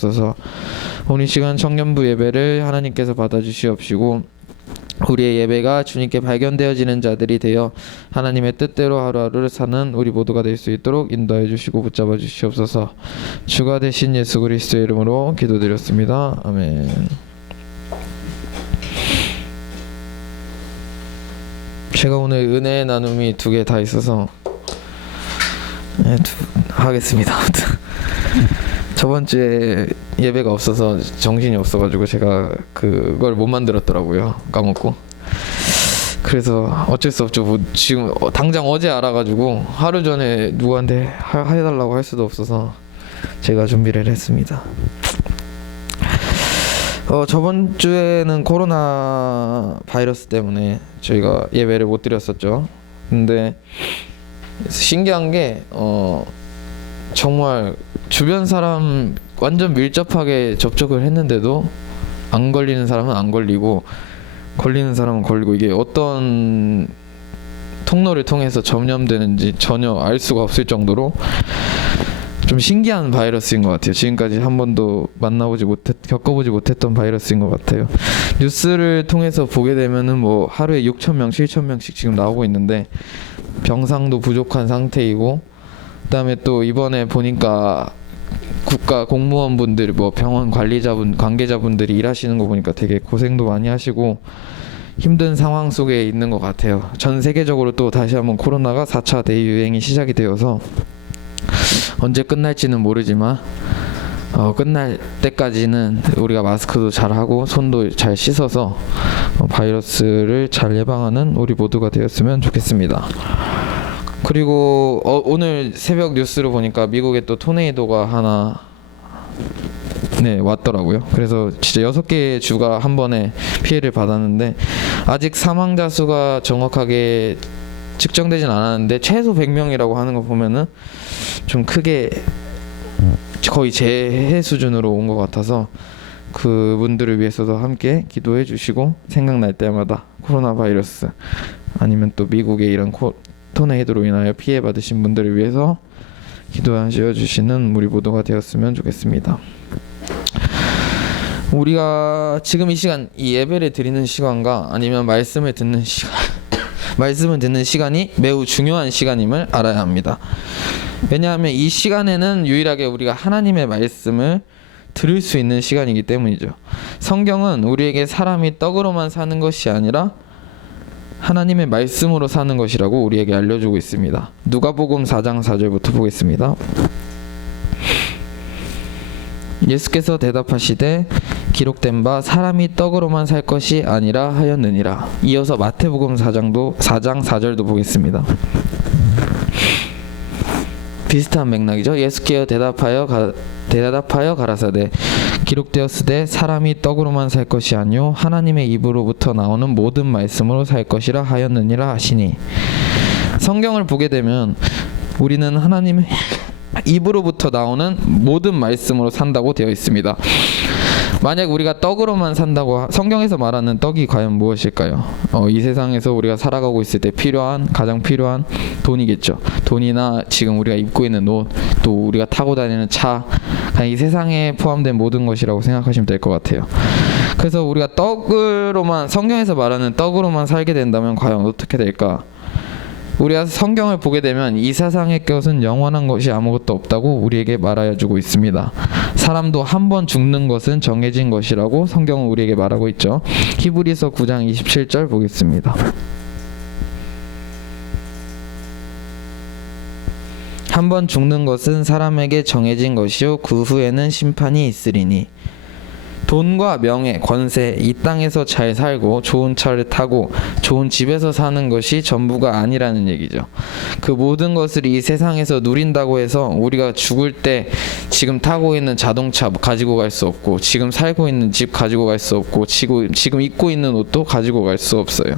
주옵소서. 오늘 시간 청년부 예배를 하나님께서 받아주시옵시고 우리의 예배가 주님께 발견되어지는 자들이 되어 하나님의 뜻대로 하루하루를 사는 우리 모두가 될 수 있도록 인도해 주시고 붙잡아 주시옵소서. 주가 되신 예수 그리스도의 이름으로 기도드렸습니다. 아멘. 제가 오늘 은혜의 나눔이 2개 다 있어서 하겠습니다. 저번 주에 예배가 없어서 정신이 없어가지고 제가 그걸 못 만들었더라고요. 까먹고. 그래서 어쩔 수 없죠. 뭐 지금 당장 어제 알아가지고 하루 전에 누구한테 해달라고 할 수도 없어서 제가 준비를 했습니다. 저번 주에는 코로나 바이러스 때문에 저희가 예배를 못 드렸었죠. 근데 신기한 게 정말 주변 사람 완전 밀접하게 접촉을 했는데도 안 걸리는 사람은 안 걸리고 걸리는 사람은 걸리고, 이게 어떤 통로를 통해서 전염되는지 전혀 알 수가 없을 정도로 좀 신기한 바이러스인 것 같아요. 지금까지 한 번도 겪어보지 못했던 바이러스인 것 같아요. 뉴스를 통해서 보게 되면은 뭐 하루에 6,000명, 7,000명씩 지금 나오고 있는데 병상도 부족한 상태이고, 그다음에 또 이번에 보니까 국가 공무원분들, 뭐 병원 관계자분들이 일하시는 거 보니까 되게 고생도 많이 하시고 힘든 상황 속에 있는 것 같아요. 전 세계적으로 또 다시 한번 코로나가 4차 대유행이 시작이 되어서 언제 끝날지는 모르지만 끝날 때까지는 우리가 마스크도 잘 하고 손도 잘 씻어서 바이러스를 잘 예방하는 우리 모두가 되었으면 좋겠습니다. 그리고 오늘 새벽 뉴스를 보니까 미국에 또 토네이도가 하나 왔더라고요. 그래서 진짜 6개의 주가 한 번에 피해를 받았는데 아직 사망자 수가 정확하게 측정되진 않았는데 최소 100명이라고 하는 거 보면은 좀 크게 거의 재해 수준으로 온 것 같아서 그분들을 위해서도 함께 기도해 주시고, 생각날 때마다 코로나 바이러스 아니면 또 미국의 이런 토네이도로 인하여 피해 받으신 분들을 위해서 기도하셔 주시는 우리 모두가 되었으면 좋겠습니다. 우리가 지금 이 시간, 이 예배를 드리는 시간과 아니면 말씀을 듣는 시간이 매우 중요한 시간임을 알아야 합니다. 왜냐하면 이 시간에는 유일하게 우리가 하나님의 말씀을 들을 수 있는 시간이기 때문이죠. 성경은 우리에게 사람이 떡으로만 사는 것이 아니라 하나님의 말씀으로 사는 것이라고 우리에게 알려주고 있습니다. 누가복음 4장 4절부터 보겠습니다. 예수께서 대답하시되 기록된 바 사람이 떡으로만 살 것이 아니라 하였느니라. 이어서 마태복음 4장 4절도 보겠습니다. 비슷한 맥락이죠. 예수께서 대답하여 가라사대 기록되었으되 사람이 떡으로만 살 것이 아니요 하나님의 입으로부터 나오는 모든 말씀으로 살 것이라 하였느니라 하시니, 성경을 보게 되면 우리는 하나님의 입으로부터 나오는 모든 말씀으로 산다고 되어 있습니다. 만약 우리가 떡으로만 산다고, 성경에서 말하는 떡이 과연 무엇일까요? 이 세상에서 우리가 살아가고 있을 때 가장 필요한 돈이겠죠. 돈이나 지금 우리가 입고 있는 옷, 또 우리가 타고 다니는 차, 이 세상에 포함된 모든 것이라고 생각하시면 될 것 같아요. 그래서 우리가 성경에서 말하는 떡으로만 살게 된다면 과연 어떻게 될까? 우리가 성경을 보게 되면 이 세상의 것은 영원한 것이 아무것도 없다고 우리에게 말하여 주고 있습니다. 사람도 한 번 죽는 것은 정해진 것이라고 성경은 우리에게 말하고 있죠. 히브리서 9장 27절 보겠습니다. 한 번 죽는 것은 사람에게 정해진 것이요 그 후에는 심판이 있으리니, 돈과 명예, 권세, 이 땅에서 잘 살고 좋은 차를 타고 좋은 집에서 사는 것이 전부가 아니라는 얘기죠. 그 모든 것을 이 세상에서 누린다고 해서 우리가 죽을 때 지금 타고 있는 자동차 가지고 갈 수 없고, 지금 살고 있는 집 가지고 갈 수 없고, 지금 입고 있는 옷도 가지고 갈 수 없어요.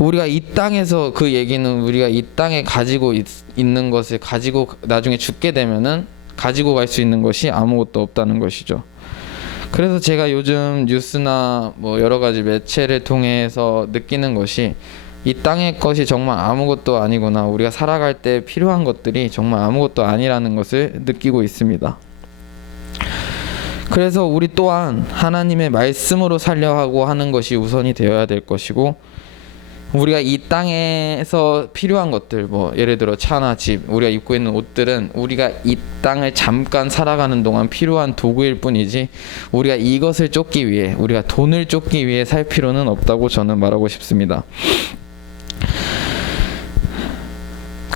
우리가 이 땅에서, 그 얘기는 우리가 이 땅에 가지고 있는 것을 가지고 나중에 죽게 되면은 가지고 갈 수 있는 것이 아무것도 없다는 것이죠. 그래서 제가 요즘 뉴스나 뭐 여러 가지 매체를 통해서 느끼는 것이, 이 땅의 것이 정말 아무것도 아니구나, 우리가 살아갈 때 필요한 것들이 정말 아무것도 아니라는 것을 느끼고 있습니다. 그래서 우리 또한 하나님의 말씀으로 살려고 하는 것이 우선이 되어야 될 것이고, 우리가 이 땅에서 필요한 것들, 뭐 예를 들어 차나 집, 우리가 입고 있는 옷들은 우리가 이 땅을 잠깐 살아가는 동안 필요한 도구일 뿐이지, 우리가 이것을 쫓기 위해, 우리가 돈을 쫓기 위해 살 필요는 없다고 저는 말하고 싶습니다.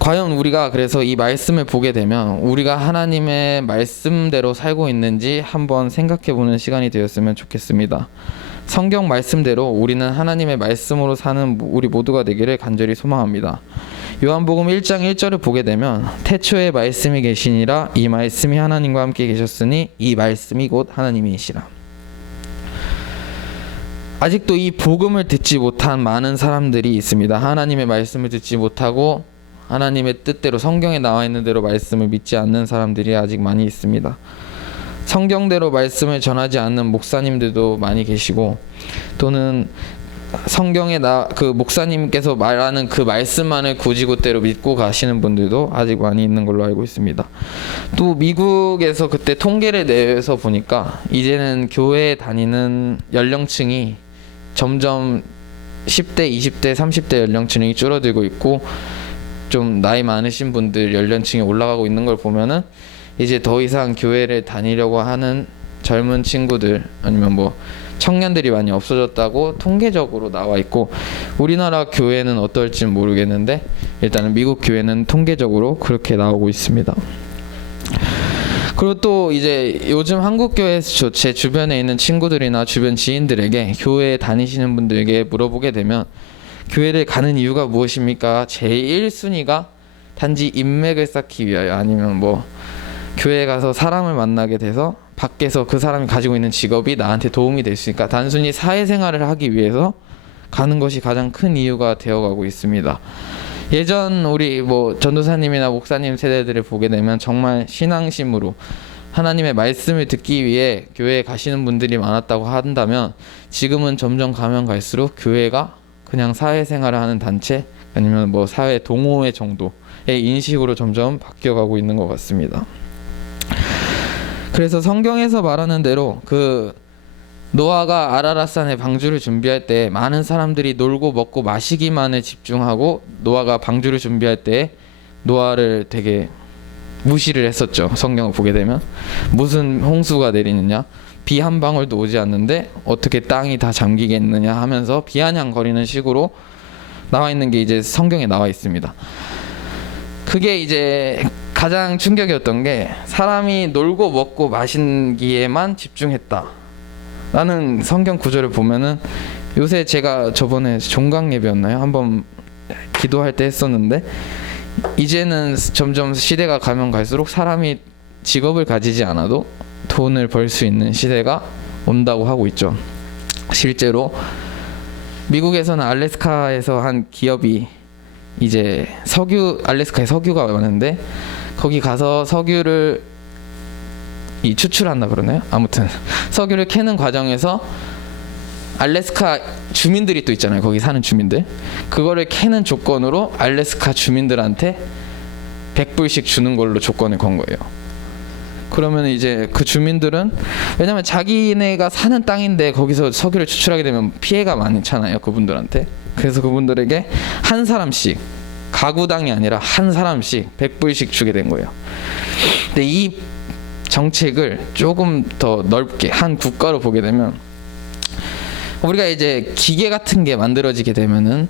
과연 우리가 그래서 이 말씀을 보게 되면 우리가 하나님의 말씀대로 살고 있는지 한번 생각해보는 시간이 되었으면 좋겠습니다. 성경 말씀대로 우리는 하나님의 말씀으로 사는 우리 모두가 되기를 간절히 소망합니다. 요한복음 1장 1절을 보게 되면 태초에 말씀이 계시니라, 이 말씀이 하나님과 함께 계셨으니 이 말씀이 곧 하나님이시라. 아직도 이 복음을 듣지 못한 많은 사람들이 있습니다. 하나님의 말씀을 듣지 못하고 하나님의 뜻대로, 성경에 나와 있는 대로 말씀을 믿지 않는 사람들이 아직 많이 있습니다. 성경대로 말씀을 전하지 않는 목사님들도 많이 계시고, 또는 성경에 그 목사님께서 말하는 그 말씀만을 곧이곧대로 믿고 가시는 분들도 아직 많이 있는 걸로 알고 있습니다. 또 미국에서 그때 통계를 내서 보니까 이제는 교회에 다니는 연령층이 점점 10대, 20대, 30대 연령층이 줄어들고 있고, 좀 나이 많으신 분들 연령층이 올라가고 있는 걸 보면은 이제 더 이상 교회를 다니려고 하는 젊은 친구들, 아니면 뭐 청년들이 많이 없어졌다고 통계적으로 나와 있고, 우리나라 교회는 어떨지 모르겠는데 일단은 미국 교회는 통계적으로 그렇게 나오고 있습니다. 그리고 또 이제 요즘 한국 교회에서 제 주변에 있는 친구들이나 주변 지인들에게, 교회에 다니시는 분들에게 물어보게 되면 교회를 가는 이유가 무엇입니까? 제일 순위가 단지 인맥을 쌓기 위하여, 아니면 뭐 교회에 가서 사람을 만나게 돼서 밖에서 그 사람이 가지고 있는 직업이 나한테 도움이 될 수 있으니까, 단순히 사회생활을 하기 위해서 가는 것이 가장 큰 이유가 되어가고 있습니다. 예전 우리 뭐 전도사님이나 목사님 세대들을 보게 되면 정말 신앙심으로 하나님의 말씀을 듣기 위해 교회에 가시는 분들이 많았다고 한다면, 지금은 점점 가면 갈수록 교회가 그냥 사회생활을 하는 단체, 아니면 뭐 사회 동호회 정도의 인식으로 점점 바뀌어가고 있는 것 같습니다. 그래서 성경에서 말하는 대로 그 노아가 아라랏산에 방주를 준비할 때 많은 사람들이 놀고 먹고 마시기만에 집중하고, 노아가 방주를 준비할 때 노아를 되게 무시를 했었죠. 성경을 보게 되면 무슨 홍수가 내리느냐, 비 한 방울도 오지 않는데 어떻게 땅이 다 잠기겠느냐 하면서 비아냥거리는 식으로 나와 있는 게 이제 성경에 나와 있습니다. 그게 이제 가장 충격이었던 게, 사람이 놀고 먹고 마시기에만 집중했다 라는 성경 구절을 보면은, 요새 제가 저번에 종강 예배였나요? 한번 기도할 때 했었는데, 이제는 점점 시대가 가면 갈수록 사람이 직업을 가지지 않아도 돈을 벌 수 있는 시대가 온다고 하고 있죠. 실제로 미국에서는 알래스카에서 한 기업이 이제 알래스카에 석유가 많은데 거기 가서 석유를 추출한다 그러나요? 아무튼 석유를 캐는 과정에서 알래스카 주민들이 또 있잖아요. 거기 사는 주민들, 그거를 캐는 조건으로 알래스카 주민들한테 $100씩 주는 걸로 조건을 건 거예요. 그러면 이제 그 주민들은, 왜냐면 자기네가 사는 땅인데 거기서 석유를 추출하게 되면 피해가 많잖아요, 그분들한테. 그래서 그분들에게 한 사람씩, 가구당이 아니라 한 사람씩 $100씩 주게 된 거예요. 근데 이 정책을 조금 더 넓게 한 국가로 보게 되면, 우리가 이제 기계 같은 게 만들어지게 되면은,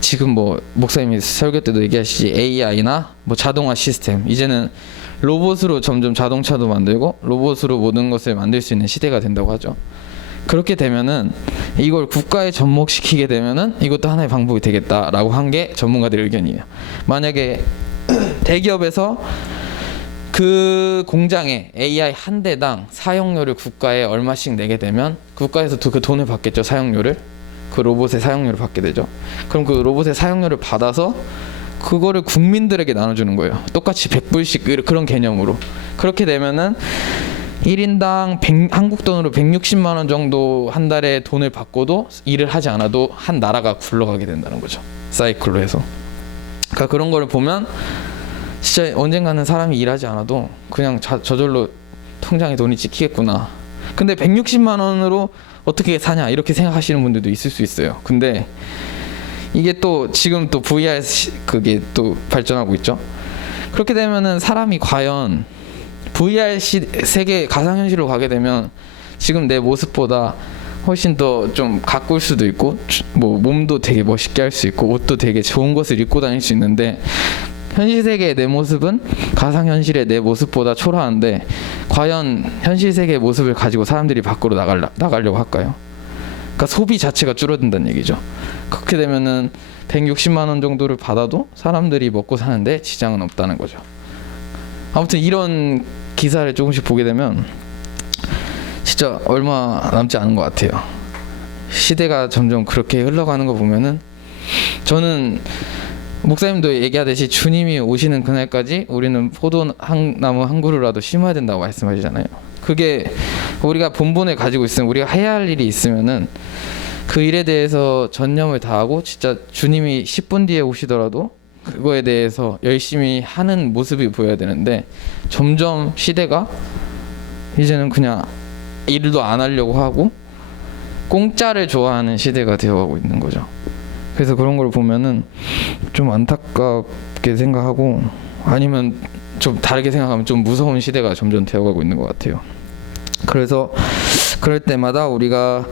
지금 뭐 목사님이 설교 때도 얘기하시지, AI나 뭐 자동화 시스템, 이제는 로봇으로 점점 자동차도 만들고 로봇으로 모든 것을 만들 수 있는 시대가 된다고 하죠. 그렇게 되면은 이걸 국가에 접목시키게 되면은 이것도 하나의 방법이 되겠다라고 한 게 전문가들의 의견이에요. 만약에 대기업에서 그 공장에 AI 한 대당 사용료를 국가에 얼마씩 내게 되면 국가에서 그 돈을 받겠죠. 사용료를, 그 로봇의 사용료를 받게 되죠. 그럼 그 로봇의 사용료를 받아서 그거를 국민들에게 나눠주는 거예요. 똑같이 $100씩 그런 개념으로. 그렇게 되면은 1인당 한국 돈으로 160만 원 정도 한 달에 돈을 받고도 일을 하지 않아도 한 나라가 굴러가게 된다는 거죠. 사이클로 해서. 그러니까 그런 거를 보면 진짜 언젠가는 사람이 일하지 않아도 그냥 저절로 통장에 돈이 찍히겠구나. 근데 160만 원으로 어떻게 사냐 이렇게 생각하시는 분들도 있을 수 있어요. 근데 이게 또 지금 또 VR 그게 또 발전하고 있죠. 그렇게 되면은 사람이 과연 VR 세계 가상현실로 가게 되면 지금 내 모습보다 훨씬 더 좀 가꿀 수도 있고 뭐 몸도 되게 멋있게 할 수 있고 옷도 되게 좋은 것을 입고 다닐 수 있는데 현실 세계의 내 모습은 가상현실의 내 모습보다 초라한데 과연 현실 세계의 모습을 가지고 사람들이 밖으로 나가려고 할까요? 그러니까 소비 자체가 줄어든다는 얘기죠. 그렇게 되면은 160만 원 정도를 받아도 사람들이 먹고 사는데 지장은 없다는 거죠. 아무튼 이런 기사를 조금씩 보게 되면 진짜 얼마 남지 않은 것 같아요. 시대가 점점 그렇게 흘러가는 거 보면은 저는 목사님도 얘기하듯이 주님이 오시는 그날까지 우리는 포도나무 한 그루라도 심어야 된다고 말씀하시잖아요. 그게 우리가 본분을 가지고 있으면 우리가 해야 할 일이 있으면은 그 일에 대해서 전념을 다하고 진짜 주님이 10분 뒤에 오시더라도 그거에 대해서 열심히 하는 모습이 보여야 되는데 점점 시대가 이제는 그냥 일도 안 하려고 하고 공짜를 좋아하는 시대가 되어가고 있는 거죠. 그래서 그런 걸 보면은 좀 안타깝게 생각하고 아니면 좀 다르게 생각하면 좀 무서운 시대가 점점 되어가고 있는 것 같아요. 그래서 그럴 때마다 우리가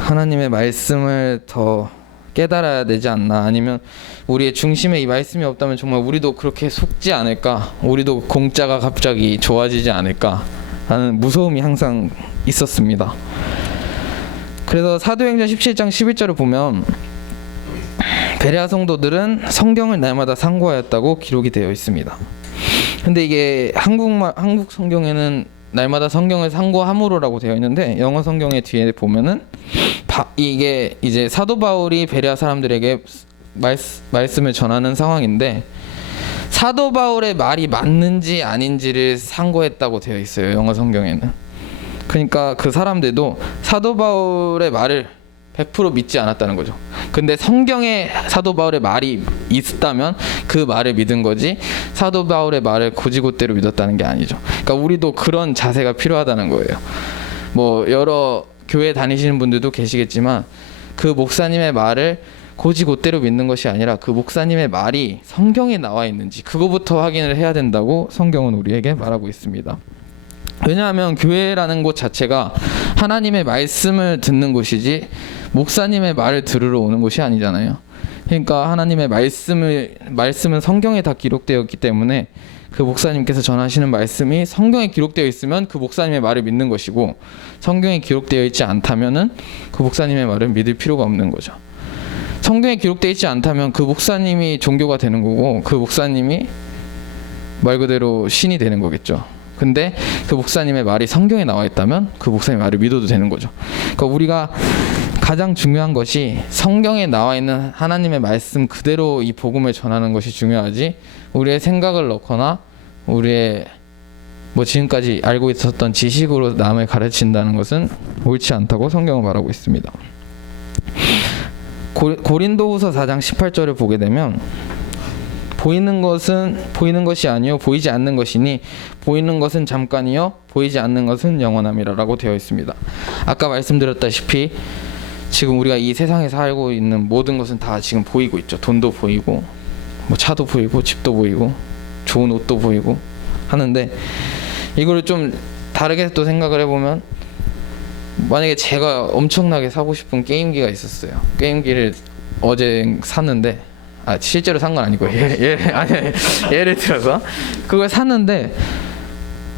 하나님의 말씀을 더 깨달아야 되지 않나, 아니면 우리의 중심에 이 말씀이 없다면 정말 우리도 그렇게 속지 않을까, 우리도 공짜가 갑자기 좋아지지 않을까 라는 무서움이 항상 있었습니다. 그래서 사도행전 17장 11절을 보면 베레아 성도들은 성경을 날마다 상고하였다고 기록이 되어 있습니다. 근데 이게 한국 성경에는 날마다 성경을 상고함으로라고 되어 있는데 영어 성경의 뒤에 보면은 이게 이제 사도 바울이 베레아 사람들에게 말씀을 전하는 상황인데 사도 바울의 말이 맞는지 아닌지를 상고했다고 되어 있어요, 영어 성경에는. 그러니까 그 사람들도 사도 바울의 말을 100% 믿지 않았다는 거죠. 근데 성경에 사도 바울의 말이 있다면 그 말을 믿은 거지 사도 바울의 말을 고지고대로 믿었다는 게 아니죠. 그러니까 우리도 그런 자세가 필요하다는 거예요. 뭐 여러 교회 다니시는 분들도 계시겠지만 그 목사님의 말을 고지고대로 믿는 것이 아니라 그 목사님의 말이 성경에 나와 있는지 그거부터 확인을 해야 된다고 성경은 우리에게 말하고 있습니다. 왜냐하면 교회라는 곳 자체가 하나님의 말씀을 듣는 곳이지 목사님의 말을 들으러 오는 곳이 아니잖아요. 그러니까 하나님의 말씀은 성경에 다 기록되어 있기 때문에 그 목사님께서 전하시는 말씀이 성경에 기록되어 있으면 그 목사님의 말을 믿는 것이고 성경에 기록되어 있지 않다면은 그 목사님의 말을 믿을 필요가 없는 거죠. 성경에 기록되어 있지 않다면 그 목사님이 종교가 되는 거고 그 목사님이 말 그대로 신이 되는 거겠죠. 근데 그 목사님의 말이 성경에 나와 있다면 그 목사님의 말을 믿어도 되는 거죠. 그러니까 우리가 가장 중요한 것이 성경에 나와 있는 하나님의 말씀 그대로 이 복음을 전하는 것이 중요하지 우리의 생각을 넣거나 우리의 뭐 지금까지 알고 있었던 지식으로 남을 가르친다는 것은 옳지 않다고 성경은 말하고 있습니다. 고린도후서 4장 18절을 보게 되면 보이는 것이 아니요 보이지 않는 것이니 보이는 것은 잠깐이요 보이지 않는 것은 영원함이라고 되어 있습니다. 아까 말씀드렸다시피 지금 우리가 이 세상에 살고 있는 모든 것은 다 지금 보이고 있죠. 돈도 보이고 뭐 차도 보이고 집도 보이고 좋은 옷도 보이고 하는데 이거를 좀 다르게 또 생각을 해보면 만약에 제가 엄청나게 사고 싶은 게임기가 있었어요. 게임기를 어제 샀는데 실제로 산 건 아니고 예를 들어서 그걸 샀는데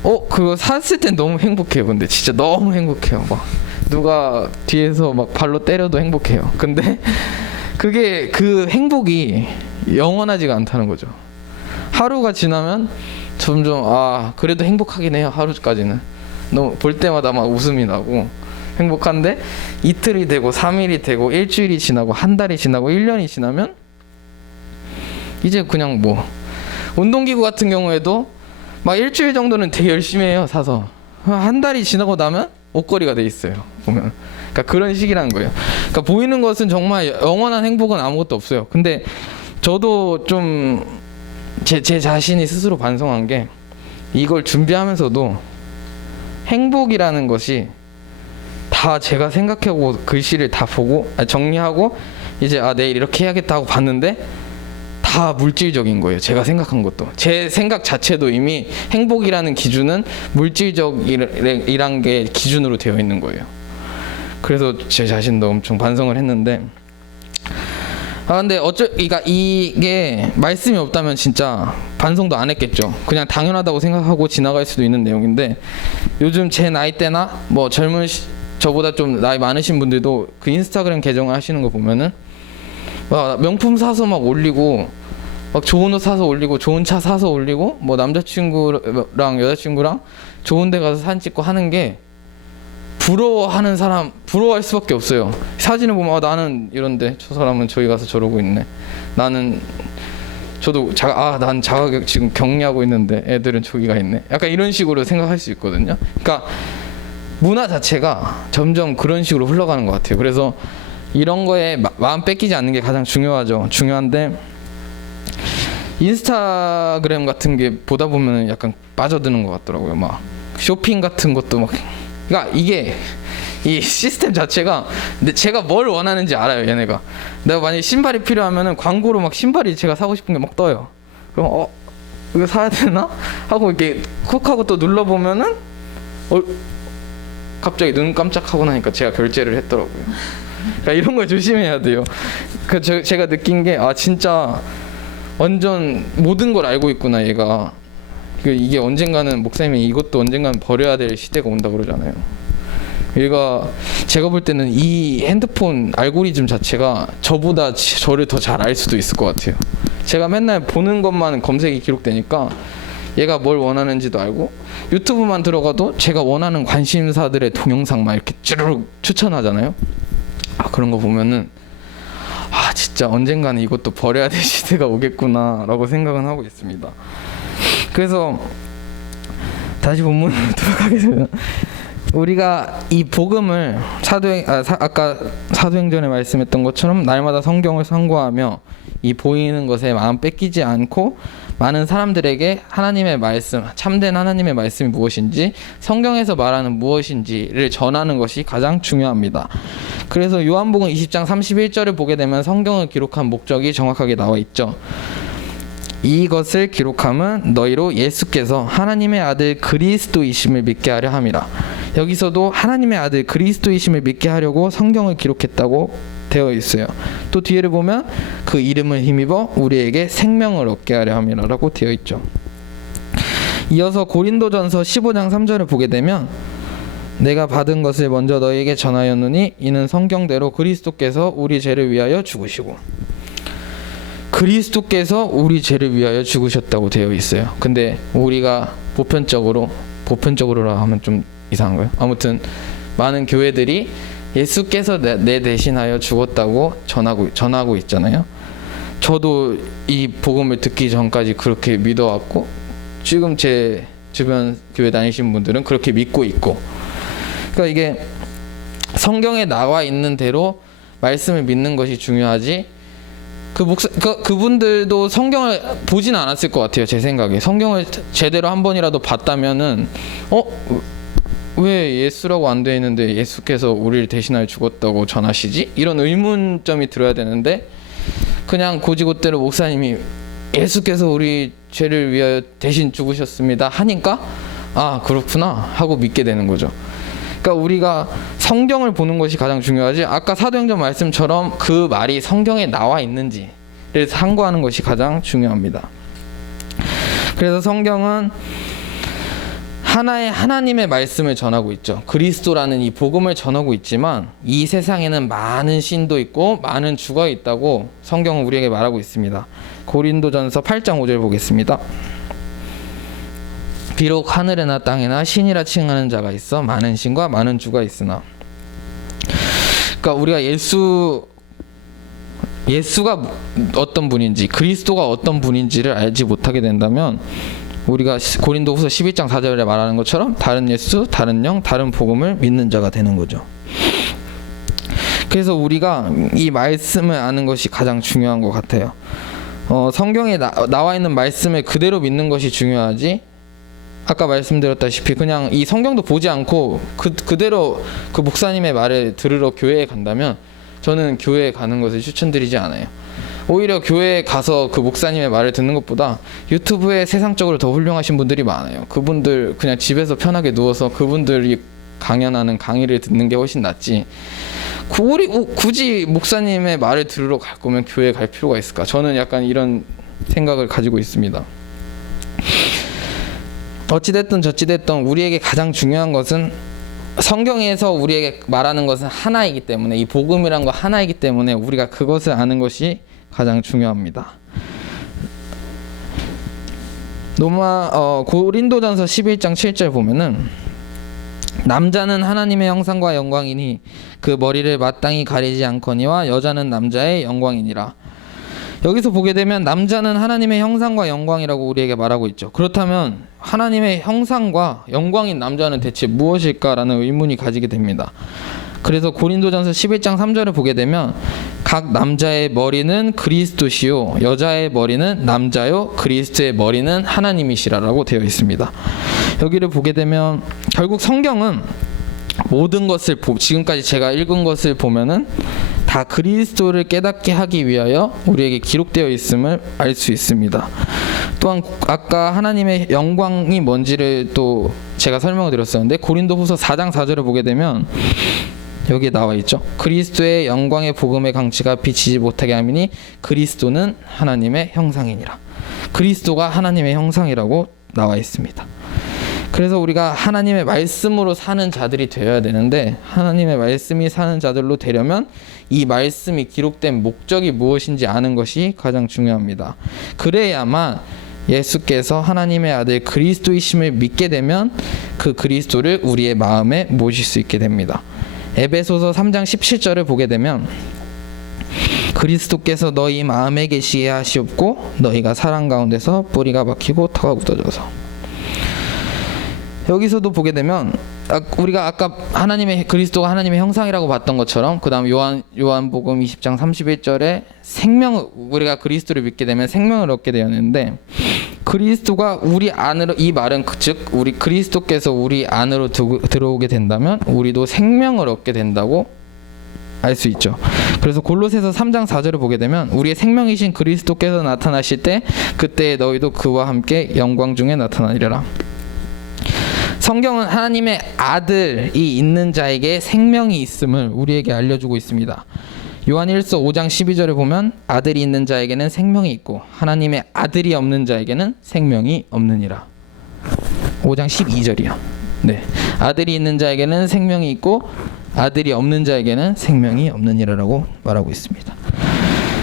그거 샀을 땐 너무 행복해요. 근데 진짜 너무 행복해요. 막 누가 뒤에서 막 발로 때려도 행복해요. 근데 그게 그 행복이 영원하지가 않다는 거죠. 하루가 지나면 점점 그래도 행복하긴 해요. 하루까지는 너무 볼 때마다 막 웃음이 나고 행복한데 이틀이 되고 3일이 되고 일주일이 지나고 한 달이 지나고 1년이 지나면 이제 그냥 뭐 운동기구 같은 경우에도 막 일주일 정도는 되게 열심히 해요. 사서 한 달이 지나고 나면 옷걸이가 돼 있어요. 보면 그러니까 그런 식이라는 거예요. 그러니까 보이는 것은 정말 영원한 행복은 아무것도 없어요. 근데 저도 좀 제 자신이 스스로 반성한 게 이걸 준비하면서도 행복이라는 것이 다 제가 생각하고 글씨를 다 보고 정리하고 이제 내일 이렇게 해야겠다 하고 봤는데 다 물질적인 거예요. 제가 생각한 것도. 제 생각 자체도 이미 행복이라는 기준은 물질적이란 게 기준으로 되어 있는 거예요. 그래서 제 자신도 엄청 반성을 했는데 근데 그러니까 이게 말씀이 없다면 진짜 반성도 안 했겠죠. 그냥 당연하다고 생각하고 지나갈 수도 있는 내용인데 요즘 제 나이대나 뭐 저보다 좀 나이 많으신 분들도 그 인스타그램 계정을 하시는 거 보면은 명품 사서 막 올리고 막 좋은 옷 사서 올리고 좋은 차 사서 올리고 뭐 남자친구랑 여자친구랑 좋은 데 가서 사진 찍고 하는 게 부러워하는 사람 부러워할 수밖에 없어요. 사진을 보면 나는 이런데 저 사람은 저기 가서 저러고 있네. 나는 저도 난 자가 지금 격리하고 있는데 애들은 저기가 있네. 약간 이런 식으로 생각할 수 있거든요. 그러니까 문화 자체가 점점 그런 식으로 흘러가는 것 같아요. 그래서 이런 거에 마음 뺏기지 않는 게 가장 중요한데 인스타그램 같은 게 보다 보면 약간 빠져드는 것 같더라고요. 막 쇼핑 같은 것도 막 그러니까 이게 이 시스템 자체가 근데 제가 뭘 원하는지 알아요. 얘네가 내가 만약에 신발이 필요하면은 광고로 막 신발이 제가 사고 싶은 게 막 떠요. 그럼 이거 사야 되나 하고 이렇게 쿡 하고 또 눌러보면은 갑자기 눈 깜짝하고 나니까 제가 결제를 했더라고요. 그러니까 이런 걸 조심해야 돼요. 제가 느낀 게 진짜 완전 모든 걸 알고 있구나 얘가. 이게 언젠가는 목사님이 이것도 언젠가는 버려야 될 시대가 온다 그러잖아요. 얘가 제가 볼 때는 이 핸드폰 알고리즘 자체가 저보다 저를 더 잘 알 수도 있을 것 같아요. 제가 맨날 보는 것만 검색이 기록되니까 얘가 뭘 원하는지도 알고 유튜브만 들어가도 제가 원하는 관심사들의 동영상만 이렇게 쭈르륵 추천하잖아요. 그런 거 보면은 진짜 언젠가는 이것도 버려야 될 시대가 오겠구나 라고 생각은 하고 있습니다. 그래서 다시 본문으로 돌아가겠습니다. 우리가 이 복음을 아까 사도행전에 말씀했던 것처럼 날마다 성경을 상고하며 이 보이는 것에 마음 뺏기지 않고 많은 사람들에게 하나님의 말씀, 참된 하나님의 말씀이 무엇인지 성경에서 말하는 무엇인지를 전하는 것이 가장 중요합니다. 그래서 요한복음 20장 31절을 보게 되면 성경을 기록한 목적이 정확하게 나와 있죠. 이것을 기록함은 너희로 예수께서 하나님의 아들 그리스도이심을 믿게 하려 함이라. 여기서도 하나님의 아들 그리스도이심을 믿게 하려고 성경을 기록했다고 되어 있어요. 또 뒤에를 보면 그 이름을 힘입어 우리에게 생명을 얻게 하려 함이라고 되어 있죠. 이어서 고린도전서 15장 3절을 보게 되면 내가 받은 것을 먼저 너희에게 전하였노니 이는 성경대로 그리스도께서 우리 죄를 위하여 죽으시고 그리스도께서 우리 죄를 위하여 죽으셨다고 되어 있어요. 근데 우리가 보편적으로라 하면 좀 이상한가요? 아무튼 많은 교회들이 예수께서 내 대신하여 죽었다고 전하고 있잖아요. 저도 이 복음을 듣기 전까지 그렇게 믿어왔고 지금 제 주변 교회 다니신 분들은 그렇게 믿고 있고 그러니까 이게 성경에 나와 있는 대로 말씀을 믿는 것이 중요하지 그분들도 성경을 보진 않았을 것 같아요. 제 생각에 성경을 제대로 한 번이라도 봤다면은 왜 예수라고 안 돼 있는데 예수께서 우리를 대신하여 죽었다고 전하시지? 이런 의문점이 들어야 되는데 그냥 고지고대로 목사님이 예수께서 우리 죄를 위하여 대신 죽으셨습니다 하니까 그렇구나 하고 믿게 되는 거죠. 그러니까 우리가 성경을 보는 것이 가장 중요하지 아까 사도행전 말씀처럼 그 말이 성경에 나와 있는지를 상고하는 것이 가장 중요합니다. 그래서 성경은 하나님의 말씀을 전하고 있죠. 그리스도라는 이 복음을 전하고 있지만 이 세상에는 많은 신도 있고 많은 주가 있다고 성경은 우리에게 말하고 있습니다. 고린도전서 8장 5절 보겠습니다. 비록 하늘에나 땅에나 신이라 칭하는 자가 있어 많은 신과 많은 주가 있으나 그러니까 우리가 예수가 어떤 분인지 그리스도가 어떤 분인지를 알지 못하게 된다면 우리가 고린도후서 11장 4절에 말하는 것처럼 다른 예수, 다른 영, 다른 복음을 믿는 자가 되는 거죠. 그래서 우리가 이 말씀을 아는 것이 가장 중요한 것 같아요. 성경에 나와 있는 말씀을 그대로 믿는 것이 중요하지 아까 말씀드렸다시피 그냥 이 성경도 보지 않고 그대로 그 목사님의 말을 들으러 교회에 간다면 저는 교회에 가는 것을 추천드리지 않아요. 오히려 교회에 가서 그 목사님의 말을 듣는 것보다 유튜브에 세상적으로 더 훌륭하신 분들이 많아요. 그분들 그냥 집에서 편하게 누워서 그분들이 강연하는 강의를 듣는 게 훨씬 낫지. 굳이 목사님의 말을 들으러 갈 거면 교회에 갈 필요가 있을까? 저는 약간 이런 생각을 가지고 있습니다. 어찌됐든 저찌됐든 우리에게 가장 중요한 것은 성경에서 우리에게 말하는 것은 하나이기 때문에, 이 복음이란 거 하나이기 때문에 우리가 그것을 아는 것이 가장 중요합니다. 고린도전서 11장 7절 보면은 남자는 하나님의 형상과 영광이니 그 머리를 마땅히 가리지 않거니와 여자는 남자의 영광이니라. 여기서 보게 되면 남자는 하나님의 형상과 영광이라고 우리에게 말하고 있죠. 그렇다면 하나님의 형상과 영광인 남자는 대체 무엇일까라는 의문이 가지게 됩니다. 그래서 고린도전서 11장 3절을 보게 되면 각 남자의 머리는 그리스도시요 여자의 머리는 남자요 그리스도의 머리는 하나님이시라라고 되어 있습니다. 여기를 보게 되면 결국 성경은 모든 것을 지금까지 제가 읽은 것을 보면은 다 그리스도를 깨닫게 하기 위하여 우리에게 기록되어 있음을 알 수 있습니다. 또한 아까 하나님의 영광이 뭔지를 또 제가 설명을 드렸었는데 고린도후서 4장 4절을 보게 되면 여기에 나와 있죠. 그리스도의 영광의 복음의 강치가 비치지 못하게 함이니 그리스도는 하나님의 형상이니라. 그리스도가 하나님의 형상이라고 나와 있습니다. 그래서 우리가 하나님의 말씀으로 사는 자들이 되어야 되는데 하나님의 말씀이 사는 자들로 되려면 이 말씀이 기록된 목적이 무엇인지 아는 것이 가장 중요합니다. 그래야만 예수께서 하나님의 아들 그리스도이심을 믿게 되면 그 그리스도를 우리의 마음에 모실 수 있게 됩니다. 에베소서 3장 17절을 보게 되면 그리스도께서 너희 마음에 계시게 하시옵고 너희가 사랑 가운데서 뿌리가 박히고 터가 굳어져서. 여기서도 보게 되면 우리가 아까 그리스도가 하나님의 형상이라고 봤던 것처럼 그 다음 요한복음 20장 31절에 우리가 그리스도를 믿게 되면 생명을 얻게 되었는데 그리스도가 우리 안으로, 이 말은 즉 우리 그리스도께서 우리 안으로 들어오게 된다면 우리도 생명을 얻게 된다고 알 수 있죠. 그래서 골로새서 3장 4절을 보게 되면 우리의 생명이신 그리스도께서 나타나실 때 그때 너희도 그와 함께 영광 중에 나타나리라. 성경은 하나님의 아들이 있는 자에게 생명이 있음을 우리에게 알려주고 있습니다. 요한 1서 5장 12절을 보면 아들이 있는 자에게는 생명이 있고 하나님의 아들이 없는 자에게는 생명이 없느니라. 5장 12절이요. 네, 아들이 있는 자에게는 생명이 있고 아들이 없는 자에게는 생명이 없느니라라고 말하고 있습니다.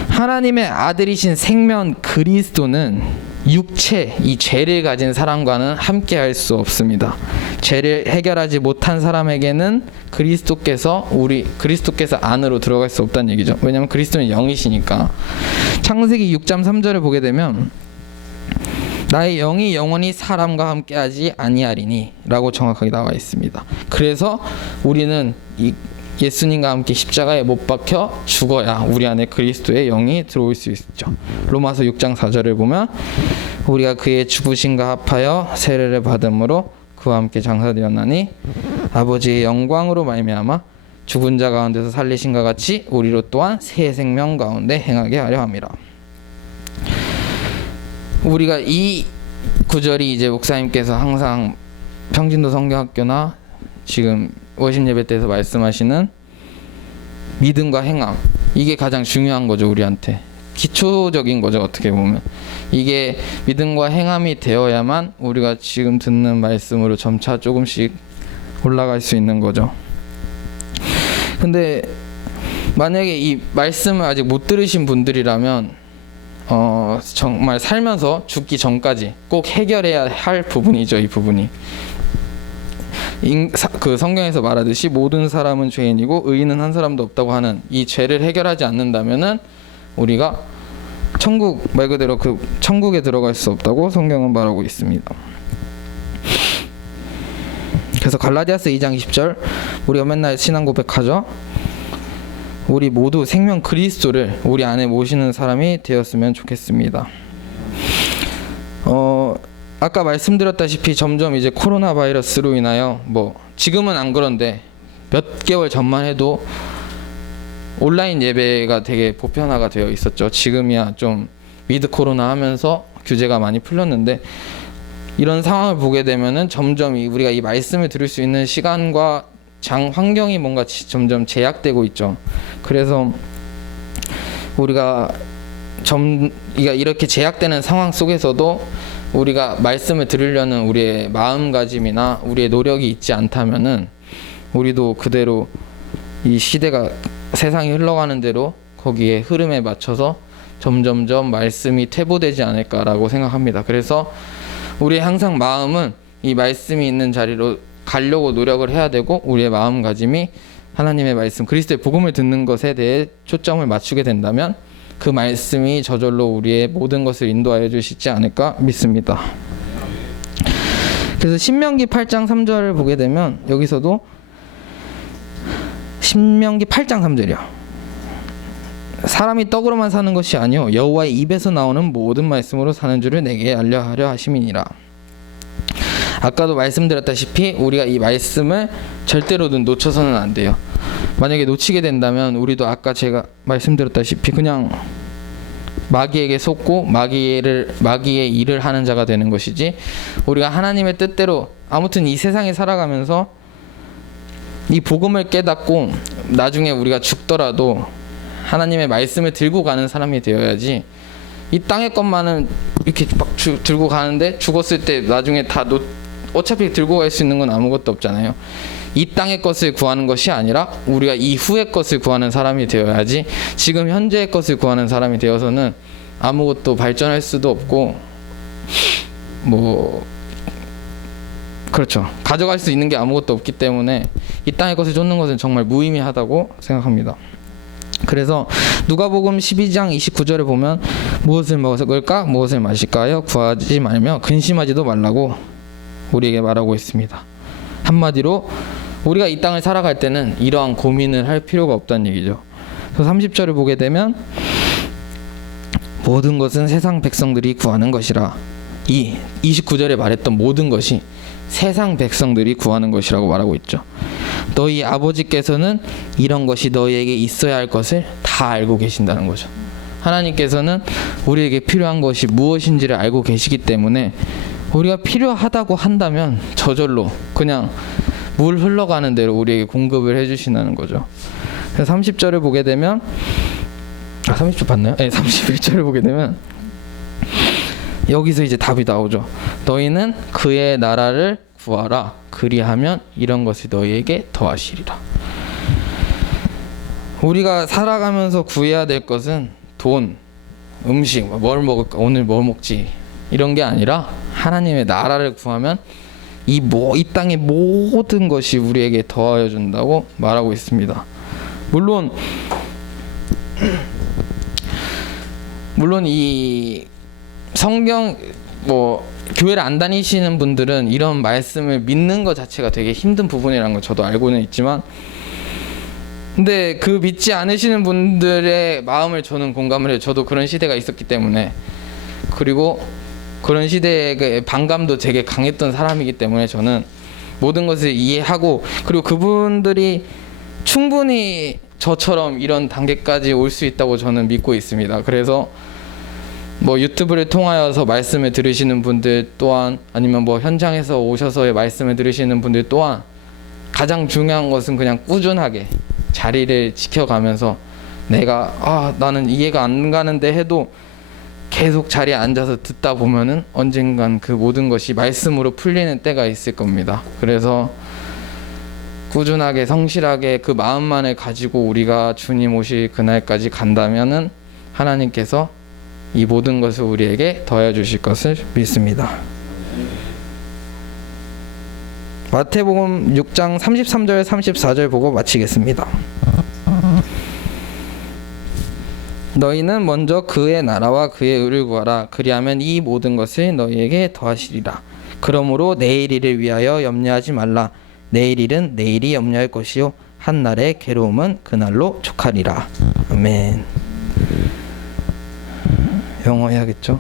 하나님의 아들이신 생명 그리스도는 육체, 이 죄를 가진 사람과는 함께 할 수 없습니다. 죄를 해결하지 못한 사람에게는 그리스도께서 안으로 들어갈 수 없다는 얘기죠. 왜냐하면 그리스도는 영이시니까. 창세기 6장 3절을 보게 되면 나의 영이 영원히 사람과 함께하지 아니하리니 라고 정확하게 나와 있습니다. 그래서 우리는 예수님과 함께 십자가에 못 박혀 죽어야 우리 안에 그리스도의 영이 들어올 수 있죠. 로마서 6장 4절을 보면 우리가 그의 죽으심과 합하여 세례를 받음으로 그와 함께 장사되었나니 아버지의 영광으로 말미암아 죽은 자 가운데서 살리신과 같이 우리로 또한 새 생명 가운데 행하게 하려 함이라. 우리가 이 구절이 이제 목사님께서 항상 평진도 성경학교나 지금 워십 예배 때에서 말씀하시는 믿음과 행함, 이게 가장 중요한 거죠. 우리한테 기초적인 거죠. 어떻게 보면 이게 믿음과 행함이 되어야만 우리가 지금 듣는 말씀으로 점차 조금씩 올라갈 수 있는 거죠. 근데 만약에 이 말씀을 아직 못 들으신 분들이라면 정말 살면서 죽기 전까지 꼭 해결해야 할 부분이죠. 이 부분이 그 성경에서 말하듯이 모든 사람은 죄인이고 의인은 한 사람도 없다고 하는 이 죄를 해결하지 않는다면은 우리가 말 그대로 그 천국에 들어갈 수 없다고 성경은 말하고 있습니다. 그래서 갈라디아서 2장 20절 우리가 맨날 신앙 고백하죠. 우리 모두 생명 그리스도를 우리 안에 모시는 사람이 되었으면 좋겠습니다. 아까 말씀드렸다시피 점점 이제 코로나 바이러스로 인하여 지금은 안 그런데 몇 개월 전만 해도 온라인 예배가 되게 보편화가 되어 있었죠. 지금이야 좀 위드 코로나 하면서 규제가 많이 풀렸는데, 이런 상황을 보게 되면은 점점 우리가 이 말씀을 들을 수 있는 시간과 환경이 뭔가 점점 제약되고 있죠. 그래서 우리가 이렇게 제약되는 상황 속에서도 우리가 말씀을 들으려는 우리의 마음가짐이나 우리의 노력이 있지 않다면은 우리도 그대로 이 시대가 세상이 흘러가는 대로 거기에 흐름에 맞춰서 점점점 말씀이 퇴보되지 않을까라고 생각합니다. 그래서 우리의 항상 마음은 이 말씀이 있는 자리로 가려고 노력을 해야 되고, 우리의 마음가짐이 하나님의 말씀, 그리스도의 복음을 듣는 것에 대해 초점을 맞추게 된다면 그 말씀이 저절로 우리의 모든 것을 인도하여 주시지 않을까 믿습니다. 그래서 신명기 8장 3절을 보게 되면, 여기서도 신명기 8장 3절이요. 사람이 떡으로만 사는 것이 아니요 여호와의 입에서 나오는 모든 말씀으로 사는 줄을 내게 알려하려 하심이니라. 아까도 말씀드렸다시피 우리가 이 말씀을 절대로 놓쳐서는 안 돼요. 만약에 놓치게 된다면 우리도 아까 제가 말씀드렸다시피 그냥 마귀에게 속고 마귀의 일을 하는 자가 되는 것이지, 우리가 하나님의 뜻대로 아무튼 이 세상에 살아가면서 이 복음을 깨닫고 나중에 우리가 죽더라도 하나님의 말씀을 들고 가는 사람이 되어야지, 이 땅의 것만은 이렇게 막 들고 가는데 죽었을 때 나중에 어차피 들고 갈 수 있는 건 아무것도 없잖아요. 이 땅의 것을 구하는 것이 아니라 우리가 이후의 것을 구하는 사람이 되어야지, 지금 현재의 것을 구하는 사람이 되어서는 아무것도 발전할 수도 없고 그렇죠. 가져갈 수 있는 게 아무것도 없기 때문에 이 땅의 것을 쫓는 것은 정말 무의미하다고 생각합니다. 그래서 누가복음 12장 29절에 보면 무엇을 먹을까 무엇을 마실까요 구하지 말며 근심하지도 말라고 우리에게 말하고 있습니다. 한마디로 우리가 이 땅을 살아갈 때는 이러한 고민을 할 필요가 없다는 얘기죠. 그래서 30절을 보게 되면 모든 것은 세상 백성들이 구하는 것이라, 이 29절에 말했던 모든 것이 세상 백성들이 구하는 것이라고 말하고 있죠. 너희 아버지께서는 이런 것이 너희에게 있어야 할 것을 다 알고 계신다는 거죠. 하나님께서는 우리에게 필요한 것이 무엇인지를 알고 계시기 때문에 우리가 필요하다고 한다면 저절로 그냥 물 흘러가는 대로 우리에게 공급을 해주신다는 거죠. 그래서 30절을 보게 되면 30절 봤나요? 네, 31절을 보게 되면 여기서 이제 답이 나오죠. 너희는 그의 나라를 구하라. 그리하면 이런 것이 너희에게 더하시리라. 우리가 살아가면서 구해야 될 것은 돈, 음식, 뭘 먹을까, 오늘 뭐 먹지, 이런 게 아니라 하나님의 나라를 구하면 이 땅의 모든 것이 우리에게 더하여 준다고 말하고 있습니다. 물론 이 성경 교회를 안 다니시는 분들은 이런 말씀을 믿는 것 자체가 되게 힘든 부분이라는 걸 저도 알고는 있지만, 근데 그 믿지 않으시는 분들의 마음을 저는 공감을 해요. 저도 그런 시대가 있었기 때문에, 그리고 그런 시대의 반감도 되게 강했던 사람이기 때문에 저는 모든 것을 이해하고, 그리고 그분들이 충분히 저처럼 이런 단계까지 올 수 있다고 저는 믿고 있습니다. 그래서 유튜브를 통하여서 말씀을 들으시는 분들 또한, 아니면 현장에서 오셔서의 말씀을 들으시는 분들 또한, 가장 중요한 것은 그냥 꾸준하게 자리를 지켜가면서 나는 이해가 안 가는데 해도 계속 자리에 앉아서 듣다 보면은 언젠간 그 모든 것이 말씀으로 풀리는 때가 있을 겁니다. 그래서 꾸준하게 성실하게 그 마음만을 가지고 우리가 주님 오실 그날까지 간다면은 하나님께서 이 모든 것을 우리에게 더해 주실 것을 믿습니다. 마태복음 6장 33절 34절 보고 마치겠습니다. 너희는 먼저 그의 나라와 그의 의를 구하라. 그리하면 이 모든 것을 너희에게 더하시리라. 그러므로 내일 일을 위하여 염려하지 말라. 내일 일은 내일이 염려할 것이요 한 날의 괴로움은 그날로 족하리라. 아멘. 영어 해야겠죠?